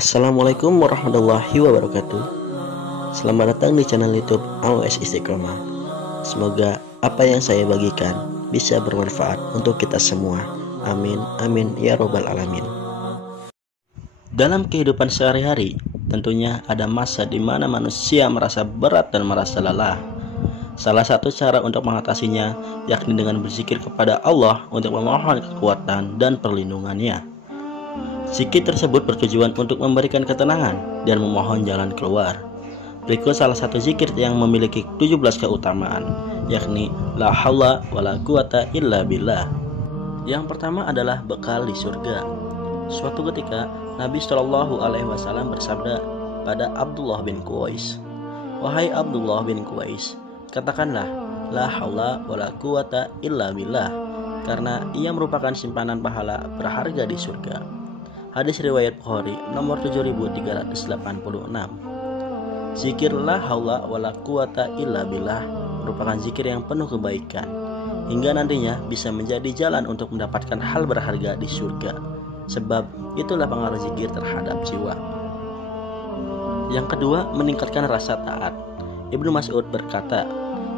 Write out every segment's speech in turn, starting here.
Assalamualaikum warahmatullahi wabarakatuh. Selamat datang di channel YouTube AOS Istiqomah. Semoga apa yang saya bagikan bisa bermanfaat untuk kita semua. Amin, amin ya robbal alamin. Dalam kehidupan sehari-hari, tentunya ada masa di mana manusia merasa berat dan merasa lelah. Salah satu cara untuk mengatasinya yakni dengan berzikir kepada Allah untuk memohon kekuatan dan perlindungannya. Zikir tersebut bertujuan untuk memberikan ketenangan dan memohon jalan keluar. Berikut salah satu zikir yang memiliki 17 keutamaan, yakni la haula wala quwata illa billah. Yang pertama adalah bekal di surga. Suatu ketika Nabi Shallallahu Alaihi Wasallam bersabda pada Abdullah bin Qais, "Wahai Abdullah bin Qais, katakanlah la haula wala quwata illa billah, karena ia merupakan simpanan pahala berharga di surga." Hadis riwayat Bukhari nomor 7386. Zikir la haula wala quwata illa billah merupakan zikir yang penuh kebaikan, hingga nantinya bisa menjadi jalan untuk mendapatkan hal berharga di surga. Sebab itulah pengaruh zikir terhadap jiwa. Yang kedua, meningkatkan rasa taat. Ibnu Mas'ud berkata,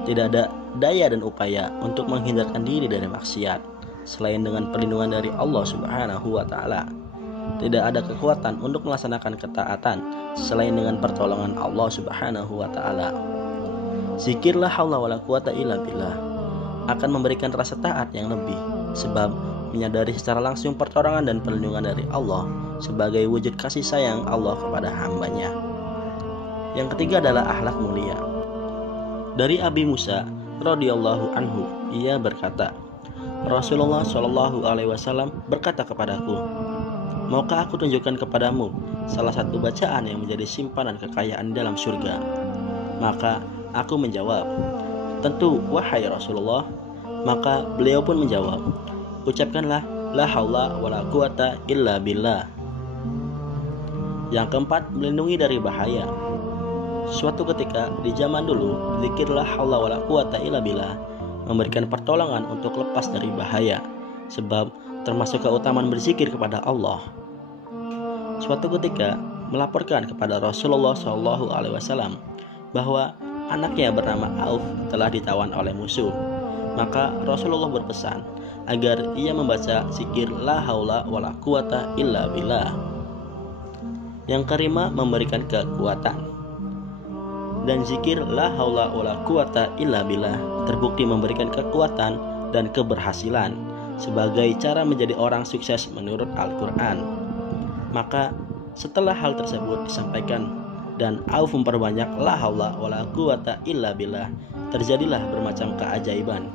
tidak ada daya dan upaya untuk menghindarkan diri dari maksiat selain dengan perlindungan dari Allah Subhanahu wa Ta'ala. Tidak ada kekuatan untuk melaksanakan ketaatan selain dengan pertolongan Allah Subhanahu wa Ta'ala. Zikir la haula wala quwata illa billah akan memberikan rasa taat yang lebih, sebab menyadari secara langsung pertolongan dan perlindungan dari Allah sebagai wujud kasih sayang Allah kepada hambanya. Yang ketiga adalah akhlak mulia. Dari Abi Musa radhiyallahu anhu, ia berkata, Rasulullah Shallallahu Alaihi Wasallam berkata kepadaku, maukah aku tunjukkan kepadamu salah satu bacaan yang menjadi simpanan kekayaan dalam surga? Maka aku menjawab, tentu wahai Rasulullah. Maka beliau pun menjawab, ucapkanlah la haula wala quwata illa billah. Yang keempat, melindungi dari bahaya. Suatu ketika di zaman dulu, zikir la haula wala quwata illa billah memberikan pertolongan untuk lepas dari bahaya, sebab termasuk keutamaan berzikir kepada Allah. Suatu ketika melaporkan kepada Rasulullah Shallallahu Alaihi Wasallam bahwa anaknya bernama Auf telah ditawan oleh musuh. Maka Rasulullah berpesan agar ia membaca zikir la haula wala quwata illa billah. Yang kelima, memberikan kekuatan. Dan zikir la haula wala quwata illa billah terbukti memberikan kekuatan dan keberhasilan sebagai cara menjadi orang sukses menurut Al-Quran. Maka setelah hal tersebut disampaikan dan Auf memperbanyak la haula wala quwata illa billah, terjadilah bermacam keajaiban.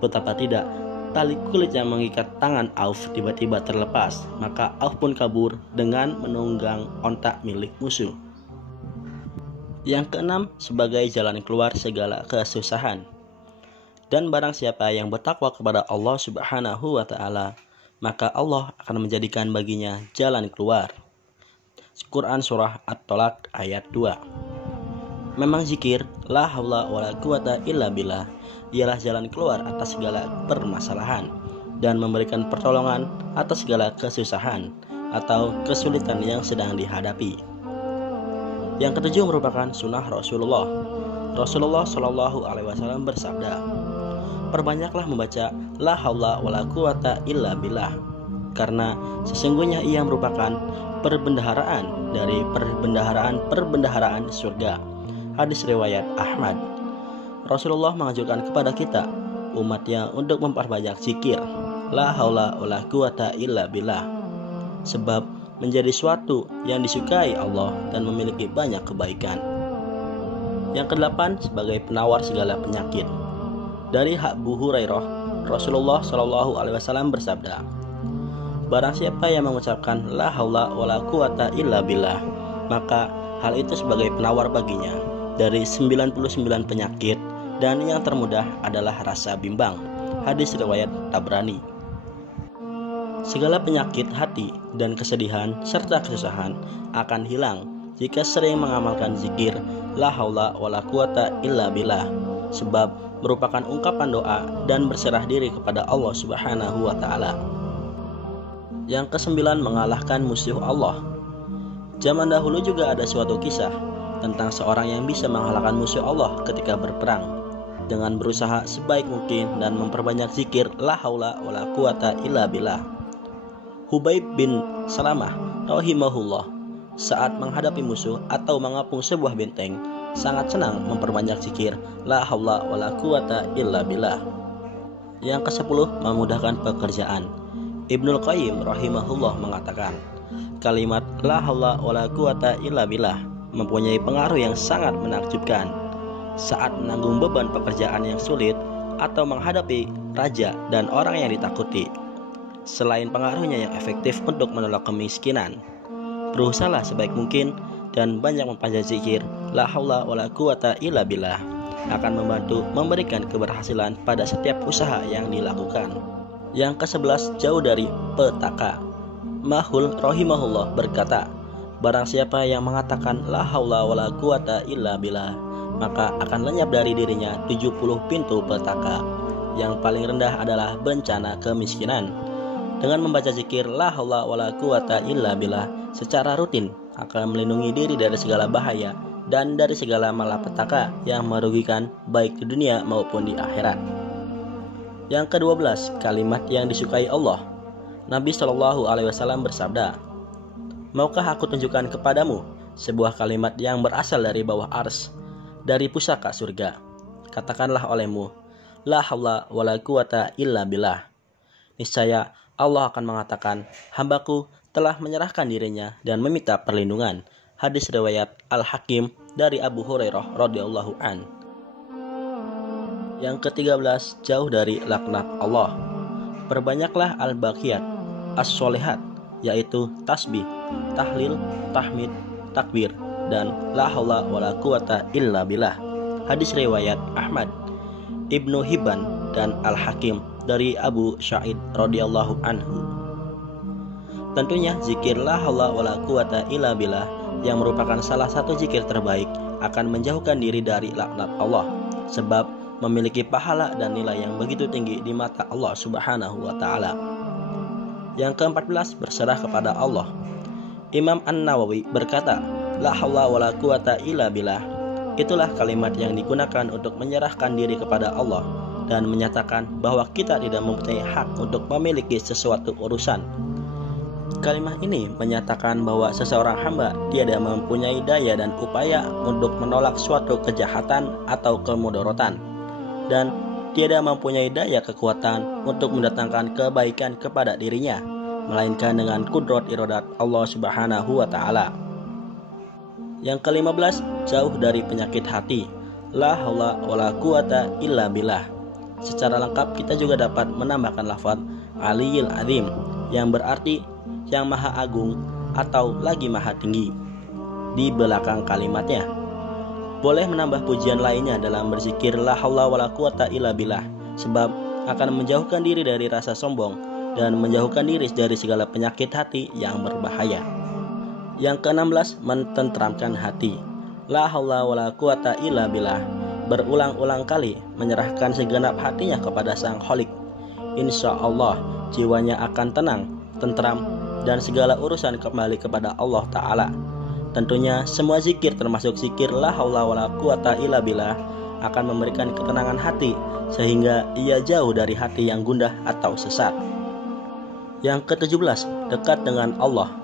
Betapa tidak, tali kulit yang mengikat tangan Auf tiba-tiba terlepas, maka Auf pun kabur dengan menunggang ontak milik musuh. Yang keenam, sebagai jalan keluar segala kesusahan. Dan barang siapa yang bertakwa kepada Allah Subhanahu wa Ta'ala, maka Allah akan menjadikan baginya jalan keluar. Quran Surah At-Tolak ayat 2. Memang zikir la haula wala quwata illa billah ialah jalan keluar atas segala permasalahan dan memberikan pertolongan atas segala kesusahan atau kesulitan yang sedang dihadapi. Yang ketujuh merupakan sunnah Rasulullah. Rasulullah Shallallahu Alaihi Wasallam bersabda, perbanyaklah membaca la haula wala quwata illa billah, karena sesungguhnya ia merupakan perbendaharaan dari perbendaharaan surga. Hadis riwayat Ahmad. Rasulullah menganjurkan kepada kita umatnya untuk memperbanyak zikir la haula wala quwata illa billah, sebab menjadi suatu yang disukai Allah dan memiliki banyak kebaikan. Yang kedelapan, sebagai penawar segala penyakit. Dari Abu Hurairah, Rasulullah Shallallahu Alaihi Wasallam bersabda, barang siapa yang mengucapkan la haula wala quwata illa billah, maka hal itu sebagai penawar baginya dari 99 penyakit, dan yang termudah adalah rasa bimbang. Hadis riwayat Tabrani. Segala penyakit hati dan kesedihan serta kesusahan akan hilang jika sering mengamalkan zikir la haula wala quwata illa billah, sebab merupakan ungkapan doa dan berserah diri kepada Allah Subhanahu wa Ta'ala. Yang kesembilan, mengalahkan musuh Allah. Zaman dahulu juga ada suatu kisah tentang seorang yang bisa mengalahkan musuh Allah ketika berperang dengan berusaha sebaik mungkin dan memperbanyak zikir la haula wala quwata illa billah. Hubaib bin Salamah rahimahullah saat menghadapi musuh atau mengepung sebuah benteng sangat senang memperbanyak zikir la haula wala quwata illa billah. Yang ke-10, memudahkan pekerjaan. Ibnul Qayyim rahimahullah mengatakan, kalimat la haula wala quwata illa billah mempunyai pengaruh yang sangat menakjubkan saat menanggung beban pekerjaan yang sulit atau menghadapi raja dan orang yang ditakuti. Selain pengaruhnya yang efektif untuk menolak kemiskinan, berusahalah sebaik mungkin dan banyak membaca zikir la haula wala quwata illa billah akan membantu memberikan keberhasilan pada setiap usaha yang dilakukan. Yang ke-11, jauh dari petaka. Mahul rahimahullah berkata, barang siapa yang mengatakan la haula wala quwata illa billah, maka akan lenyap dari dirinya 70 pintu petaka. Yang paling rendah adalah bencana kemiskinan. Dengan membaca zikir la haula wala quwata illa billah secara rutin akan melindungi diri dari segala bahaya dan dari segala malapetaka yang merugikan baik di dunia maupun di akhirat. Yang ke-12, kalimat yang disukai Allah. Nabi Shallallahu Alaihi Wasallam bersabda, maukah aku tunjukkan kepadamu sebuah kalimat yang berasal dari bawah ars, dari pusaka surga? Katakanlah olehmu, la haula wala quwata illa billah. Niscaya Allah akan mengatakan, hambaku telah menyerahkan dirinya dan meminta perlindungan. Hadis riwayat Al-Hakim dari Abu Hurairah radhiyallahu an. Yang ke-13, jauh dari laknat Allah. Perbanyaklah al-baqiyat as-solihat, yaitu tasbih, tahlil, tahmid, takbir, dan la haula wala quwata illa billah. Hadis riwayat Ahmad, Ibnu Hibban, dan Al-Hakim dari Abu Sa'id radhiyallahu anhu. Tentunya zikir la haula wala quwata illa billah yang merupakan salah satu zikir terbaik akan menjauhkan diri dari laknat Allah, sebab memiliki pahala dan nilai yang begitu tinggi di mata Allah Subhanahu wa Ta'ala. Yang ke-14, berserah kepada Allah. Imam An-Nawawi berkata, la haula wala quwata illa billah, itulah kalimat yang digunakan untuk menyerahkan diri kepada Allah dan menyatakan bahwa kita tidak mempunyai hak untuk memiliki sesuatu urusan. Kalimat ini menyatakan bahwa seseorang hamba tiada mempunyai daya dan upaya untuk menolak suatu kejahatan atau kemudorotan, dan tiada mempunyai daya kekuatan untuk mendatangkan kebaikan kepada dirinya, melainkan dengan kudrat iradat Allah Subhanahu wa Ta'ala. Yang ke-15, jauh dari penyakit hati. La haula wala quwata illa billah. Secara lengkap kita juga dapat menambahkan lafaz Aliyil Azim yang berarti yang maha agung atau lagi maha tinggi di belakang kalimatnya. Boleh menambah pujian lainnya dalam berzikir la haula wala quwata illa billah, sebab akan menjauhkan diri dari rasa sombong dan menjauhkan diri dari segala penyakit hati yang berbahaya. Yang ke-16, mententeramkan hati. La haula wala quwata illa billah berulang-ulang kali menyerahkan segenap hatinya kepada Sang Khalik. Insya Allah jiwanya akan tenang, tentram, dan segala urusan kembali kepada Allah Ta'ala. Tentunya semua zikir termasuk zikir la haula wala quwata illa billah akan memberikan ketenangan hati sehingga ia jauh dari hati yang gundah atau sesat. Yang ke-17, dekat dengan Allah.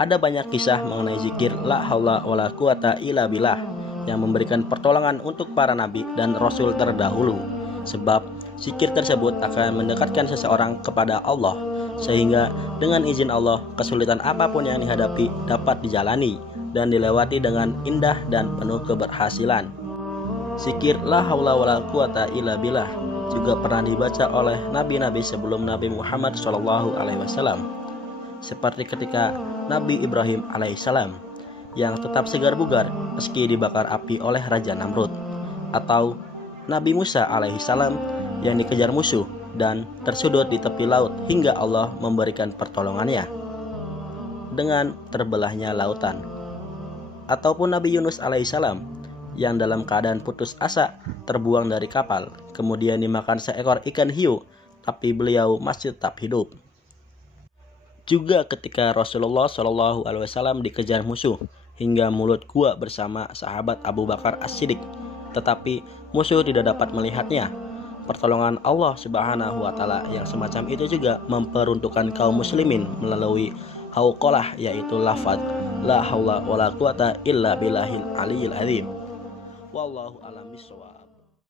Ada banyak kisah mengenai zikir la haula wala quwata illa billah yang memberikan pertolongan untuk para nabi dan rasul terdahulu, sebab zikir tersebut akan mendekatkan seseorang kepada Allah, sehingga dengan izin Allah kesulitan apapun yang dihadapi dapat dijalani dan dilewati dengan indah dan penuh keberhasilan. Zikir la haula wala quwata illa billah juga pernah dibaca oleh nabi-nabi sebelum Nabi Muhammad SAW, seperti ketika Nabi Ibrahim alaihissalam yang tetap segar bugar meski dibakar api oleh Raja Namrud, atau Nabi Musa alaihissalam yang dikejar musuh dan tersudut di tepi laut hingga Allah memberikan pertolongannya dengan terbelahnya lautan, ataupun Nabi Yunus alaihissalam yang dalam keadaan putus asa terbuang dari kapal kemudian dimakan seekor ikan hiu, tapi beliau masih tetap hidup. Juga ketika Rasulullah Shallallahu Alaihi Wasallam dikejar musuh hingga mulut gua bersama sahabat Abu Bakar As-Siddiq, tetapi musuh tidak dapat melihatnya. Pertolongan Allah Subhanahu wa Ta'ala yang semacam itu juga memperuntukkan kaum muslimin melalui hauqalah, yaitu lafaz la haula wala quwata illa billahil aliyil azim. Wallahu a'lam bishawab.